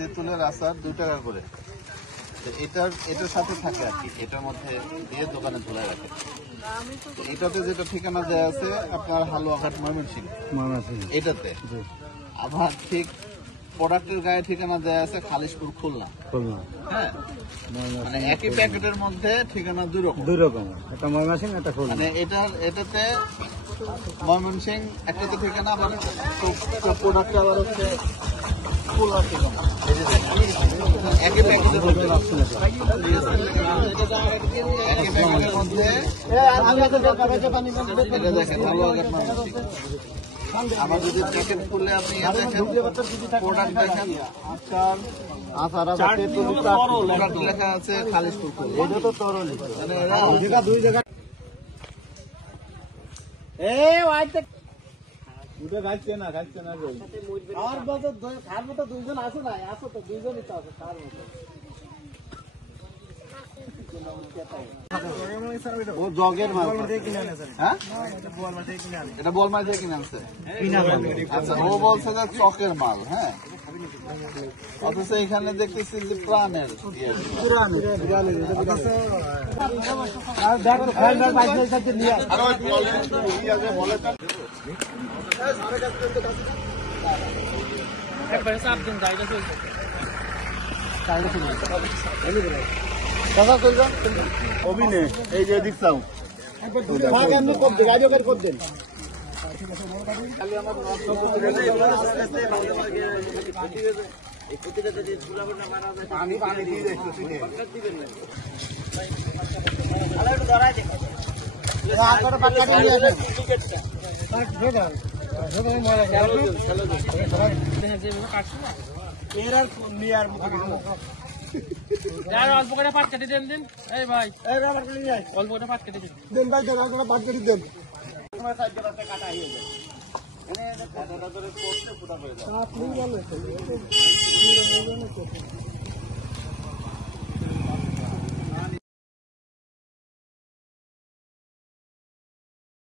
তেঁতুলের আচার 2 টাকা করে। এটার সাথে থাকে আর কি, এটার মধ্যে দিয়ে দোকানে ঝুলাই রাখে। এটাতে যেটা ঠিকানা দেওয়া আছে আপনার হালুয়াঘাট ময়মনসিংহ এটাতে। আবার ঠিক প্রোডাক্টের গায়ে ঠিকানা দেওয়া আছে খালিশপুর খুলনা। হ্যাঁ, মানে একই প্যাকেটের মধ্যে ঠিকানা দুই রকম, একটা ময়মনসিংহ একটা খুলনা। মানে এটাতে ময়মনসিংহ একটাতে ঠিকানা, আবার প্রোডাক্ট আবার হচ্ছে খুলনা ঠিকানা। একই প্যাকেটের মধ্যে দেখেন হালুয়াঘাট ময়মনসিংহ। আবার যদি প্যাকেট খুললে আপনি দেখেন প্রোডাক্ট দেখেন প্রোডাক্ট লেখা আছে খালিশপুর খুলনা। এটা তো তরল দুই জায়গা দুইজন আছে না, আসো তো দুইজনই তো আছে তার মতো। ও জগের মাল, হ্যাঁ এটা বোয়ালমারি থেকে কিনে আনছে। আচ্ছা, ও বলছে যে চকের মাল। হ্যাঁ, অথচ এখানে দেখতেছি যে প্রাণের অভিনয়। এই যে দিক চাও করতেন অল্প করে পাট কেটে দেন দিন। এই ভাই অল্প করে পাট কেটে দেন ভাই, পাট কেটে দেন। কাটা হয়ে যায়।